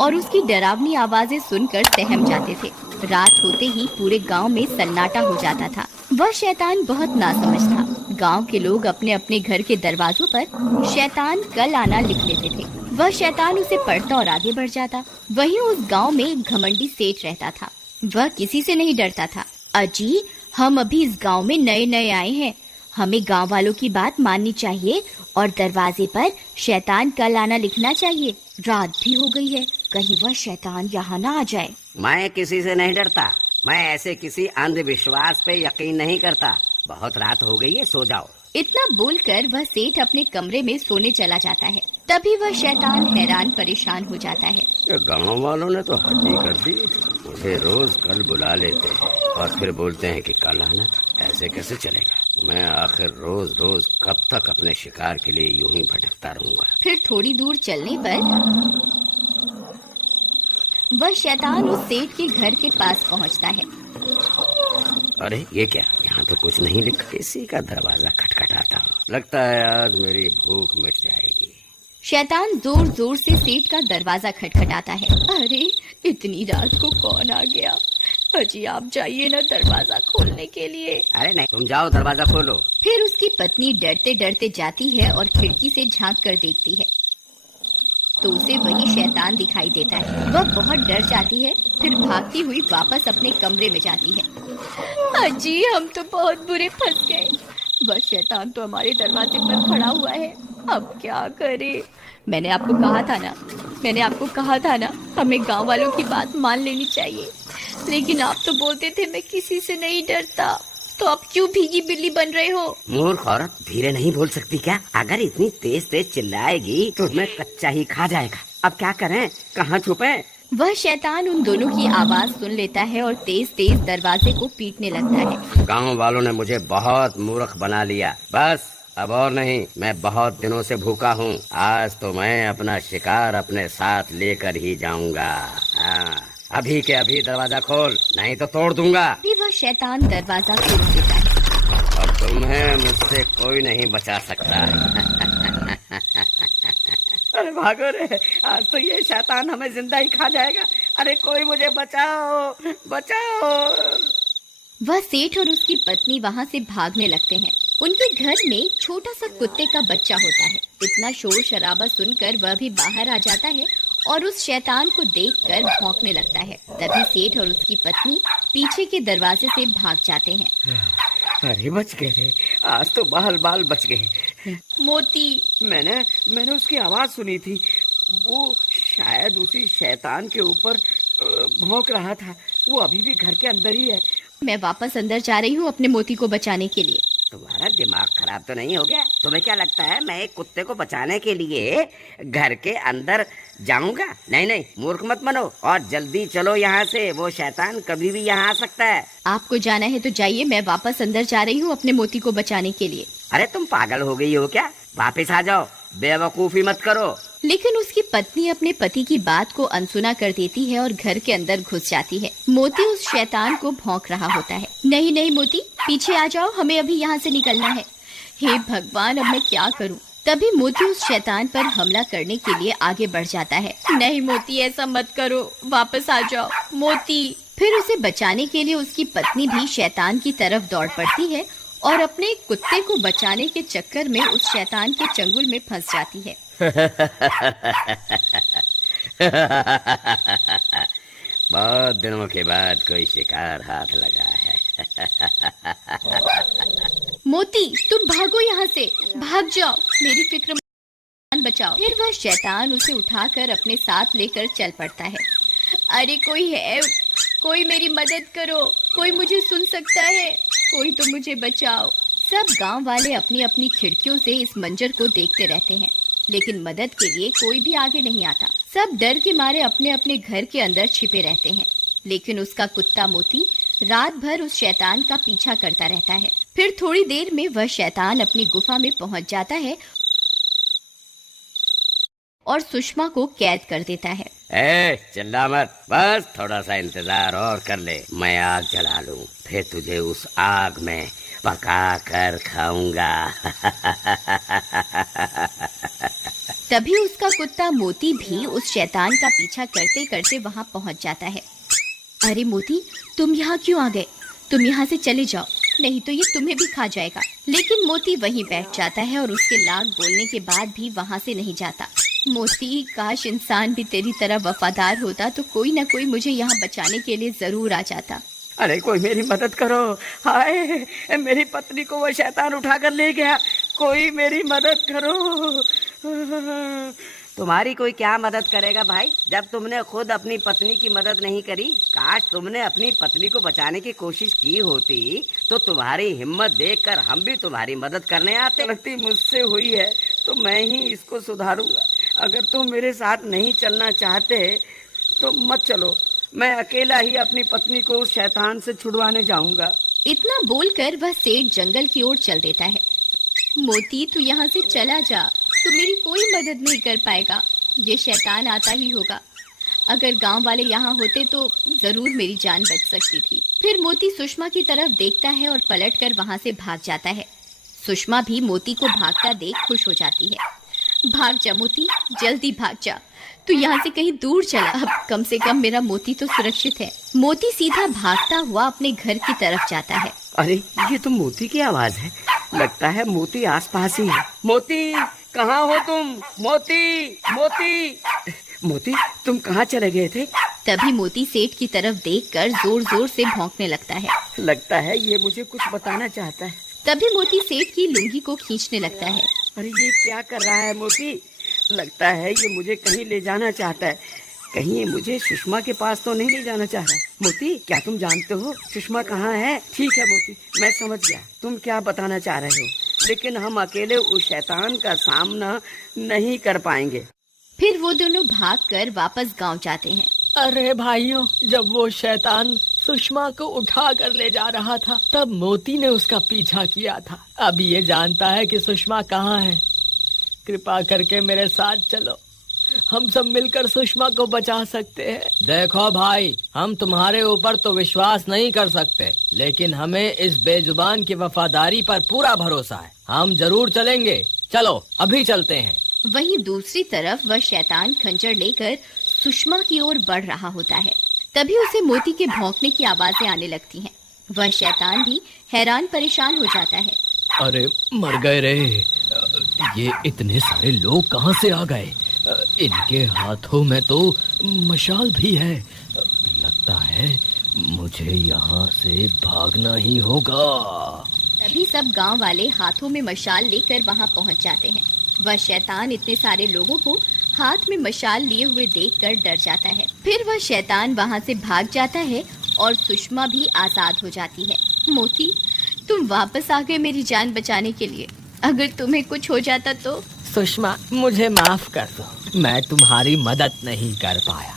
और उसकी डरावनी आवाजें सुनकर सहम जाते थे। रात होते ही पूरे गांव में सन्नाटा हो जाता था। वह शैतान बहुत नासमझ था। गांव के लोग अपने अपने घर के दरवाजों पर शैतान कल आना लिख लेते थे। वह शैतान उसे पढ़ता और आगे बढ़ जाता। वहीं उस गांव में एक घमंडी सेठ रहता था। वह किसी से नहीं डरता था। अजी, हम अभी इस गांव में नए नए आए हैं, हमें गांव वालों की बात माननी चाहिए और दरवाजे पर शैतान कल आना लिखना चाहिए। रात भी हो गई है, कहीं वह शैतान यहाँ ना आ जाए। मैं किसी से नहीं डरता। मैं ऐसे किसी अंधविश्वास पे यकीन नहीं करता। बहुत रात हो गई है, सो जाओ। इतना बोलकर वह सेठ अपने कमरे में सोने चला जाता है। तभी वह शैतान हैरान परेशान हो जाता है। ये गांव वालों ने तो हद ही कर दी। मुझे रोज कल बुला लेते हैं और फिर बोलते हैं कि कल आना। ऐसे कैसे चलेगा? मैं आखिर रोज रोज कब तक अपने शिकार के लिए यूं ही भटकता रहूंगा। फिर थोड़ी दूर चलने पर वह शैतान उस सेठ के घर के पास पहुंचता है। अरे ये क्या, यहाँ तो कुछ नहीं लिखा। किसी का दरवाजा खटखटाता हूँ। लगता है आज मेरी भूख मिट जाएगी। शैतान जोर जोर से सेठ का दरवाजा खटखटाता है। अरे इतनी रात को कौन आ गया? अजी, आप जाइए ना दरवाजा खोलने के लिए। अरे नहीं, तुम जाओ, दरवाजा खोलो। फिर उसकी पत्नी डरते डरते जाती है और खिड़की से झांक कर देखती है तो उसे वही शैतान दिखाई देता है। वह बहुत डर जाती है, फिर भागती हुई वापस अपने कमरे में जाती है। अजी, हम तो बहुत बुरे फंस गए। वह शैतान तो हमारे दरवाजे पर खड़ा हुआ है, अब क्या करें? मैंने आपको कहा था ना, हमें गांव वालों की बात मान लेनी चाहिए। लेकिन आप तो बोलते थे मैं किसी से नहीं डरता, तो आप क्यों भीगी बिल्ली बन रहे हो? मूर्ख औरत, धीरे नहीं बोल सकती क्या? अगर इतनी तेज तेज चिल्लाएगी तो मैं कच्चा ही खा जाएगा। अब क्या करें, कहाँ छुपे? वह शैतान उन दोनों की आवाज सुन लेता है और तेज तेज दरवाजे को पीटने लगता है। गांव वालों ने मुझे बहुत मूर्ख बना लिया। बस अब और नहीं, मैं बहुत दिनों से भूखा हूँ। आज तो मैं अपना शिकार अपने साथ लेकर ही जाऊंगा। हाँ, अभी के अभी दरवाजा खोल, नहीं तो तोड़ दूंगा। अभी वह शैतान दरवाजा खोल देता है। और तुम्हें मुझसे कोई नहीं बचा सकता। अरे भागो रे, आज तो ये शैतान हमें जिंदा ही खा जाएगा। अरे कोई मुझे बचाओ, बचाओ। वह सेठ और उसकी पत्नी वहाँ से भागने लगते हैं। उनके घर में छोटा सा कुत्ते का बच्चा होता है। इतना शोर शराबा सुनकर वह भी बाहर आ जाता है और उस शैतान को देखकर भौंकने लगता है। तभी सेठ और उसकी पत्नी पीछे के दरवाजे से भाग जाते हैं। अरे बच गए रे, आज तो बाल बाल बच गए। मोती, मैंने उसकी आवाज सुनी थी। वो शायद उसी शैतान के ऊपर भौंक रहा था। वो अभी भी घर के अंदर ही है। मैं वापस अंदर जा रही हूँ अपने मोती को बचाने के लिए। तुम्हारा दिमाग खराब तो नहीं हो गया? तुम्हें क्या लगता है मैं एक कुत्ते को बचाने के लिए घर के अंदर जाऊंगा? नहीं नहीं, मूर्ख मत बनो और जल्दी चलो यहाँ से। वो शैतान कभी भी यहाँ आ सकता है। आपको जाना है तो जाइए, मैं वापस अंदर जा रही हूँ अपने मोती को बचाने के लिए। अरे तुम पागल हो गई हो क्या? वापस आ जाओ, बेवकूफी मत करो। लेकिन उसकी पत्नी अपने पति की बात को अनसुना कर देती है और घर के अंदर घुस जाती है। मोती उस शैतान को भौंक रहा होता है। नहीं नहीं मोती, पीछे आ जाओ, हमें अभी यहाँ से निकलना है। हे भगवान, अब मैं क्या करूँ? तभी मोती उस शैतान पर हमला करने के लिए आगे बढ़ जाता है। नहीं मोती, ऐसा मत करो, वापस आ जाओ मोती। फिर उसे बचाने के लिए उसकी पत्नी भी शैतान की तरफ दौड़ पड़ती है और अपने कुत्ते को बचाने के चक्कर में उस शैतान के चंगुल में फंस जाती है। बहुत दिनों के बाद कोई शिकार हाथ लगा है। मोती, तुम भागो यहाँ से, भाग जाओ, मेरी फिक्र मत बचाओ। फिर वह शैतान उसे उठाकर अपने साथ लेकर चल पड़ता है। अरे कोई है, कोई मेरी मदद करो, कोई मुझे सुन सकता है, कोई तो मुझे बचाओ। सब गांव वाले अपनी अपनी खिड़कियों से इस मंजर को देखते रहते हैं, लेकिन मदद के लिए कोई भी आगे नहीं आता। सब डर के मारे अपने अपने घर के अंदर छिपे रहते हैं। लेकिन उसका कुत्ता मोती रात भर उस शैतान का पीछा करता रहता है। फिर थोड़ी देर में वह शैतान अपनी गुफा में पहुंच जाता है और सुषमा को कैद कर देता है। चिल्ला मत, बस थोड़ा सा इंतजार और कर ले। मैं आग जला लूं, फिर तुझे उस आग में पका कर खाऊंगा। तभी उसका कुत्ता मोती भी उस शैतान का पीछा करते करते वहां पहुंच जाता है। अरे मोती, तुम यहाँ क्यों आ गए? तुम यहाँ से चले जाओ, नहीं तो ये तुम्हें भी खा जाएगा। लेकिन मोती वहीं बैठ जाता है और उसके लाख बोलने के बाद भी वहाँ से नहीं जाता। मोती, काश इंसान भी तेरी तरह वफादार होता तो कोई ना कोई मुझे यहाँ बचाने के लिए जरूर आ जाता। अरे कोई मेरी मदद करो, हाय मेरी पत्नी को वो शैतान उठा कर ले गया, कोई मेरी मदद करो। तुम्हारी कोई क्या मदद करेगा भाई, जब तुमने खुद अपनी पत्नी की मदद नहीं करी। काश तुमने अपनी पत्नी को बचाने की कोशिश की होती तो तुम्हारी हिम्मत देखकर हम भी तुम्हारी मदद करने आते। गलती मुझसे हुई है तो मैं ही इसको सुधारूंगा। अगर तुम मेरे साथ नहीं चलना चाहते तो मत चलो, मैं अकेला ही अपनी पत्नी को उस शैतान से छुड़वाने जाऊंगा। इतना बोलकर वह सेठ जंगल की ओर चल देता है। मोती, तू यहाँ से चला जा, तो मेरी कोई मदद नहीं कर पाएगा। ये शैतान आता ही होगा। अगर गांव वाले यहाँ होते तो जरूर मेरी जान बच सकती थी। फिर मोती सुषमा की तरफ देखता है और पलटकर वहाँ से भाग जाता है। सुषमा भी मोती को भागता देख खुश हो जाती है। भाग जा मोती, जल्दी भाग जा, तू यहाँ से कहीं दूर चला, अब कम से कम मेरा मोती तो सुरक्षित है। मोती सीधा भागता हुआ अपने घर की तरफ जाता है। अरे ये तो मोती की आवाज है, लगता है मोती आसपास ही है। मोती, कहाँ हो तुम? मोती, मोती, मोती, तुम कहाँ चले गए थे? तभी मोती सेठ की तरफ देखकर जोर जोर से भौंकने लगता है। लगता है ये मुझे कुछ बताना चाहता है। तभी मोती सेठ की लुंगी को खींचने लगता है। अरे ये क्या कर रहा है मोती? लगता है ये मुझे कहीं ले जाना चाहता है। कहीं ये मुझे सुषमा के पास तो नहीं ले जाना चाह रहा। मोती, क्या तुम जानते हो सुषमा कहाँ है? ठीक है मोती, मैं समझ गया तुम क्या बताना चाह रहे हो, लेकिन हम अकेले उस शैतान का सामना नहीं कर पाएंगे। फिर वो दोनों भागकर वापस गांव जाते हैं। अरे भाइयों, जब वो शैतान सुषमा को उठा कर ले जा रहा था तब मोती ने उसका पीछा किया था। अब ये जानता है कि सुषमा कहाँ है। कृपा करके मेरे साथ चलो, हम सब मिलकर सुषमा को बचा सकते हैं। देखो भाई, हम तुम्हारे ऊपर तो विश्वास नहीं कर सकते, लेकिन हमें इस बेजुबान की वफादारी पर पूरा भरोसा है। हम जरूर चलेंगे, चलो अभी चलते हैं। वहीं दूसरी तरफ वह शैतान खंजर लेकर सुषमा की ओर बढ़ रहा होता है। तभी उसे मोती के भौंकने की आवाजें आने लगती हैं। वह शैतान भी हैरान परेशान हो जाता है। अरे मर गए रे, ये इतने सारे लोग कहाँ से आ गए? इनके हाथों में तो मशाल भी है। लगता है मुझे यहाँ से भागना ही होगा। तभी सब गांव वाले हाथों में मशाल लेकर वहां पहुंच जाते हैं। वह शैतान इतने सारे लोगों को हाथ में मशाल लिए हुए देखकर डर जाता है। फिर वह शैतान वहां से भाग जाता है और सुषमा भी आजाद हो जाती है। मोती, तुम वापस आ गए मेरी जान बचाने के लिए। अगर तुम्हें कुछ हो जाता तो? सुषमा, मुझे माफ कर दो, मैं तुम्हारी मदद नहीं कर पाया।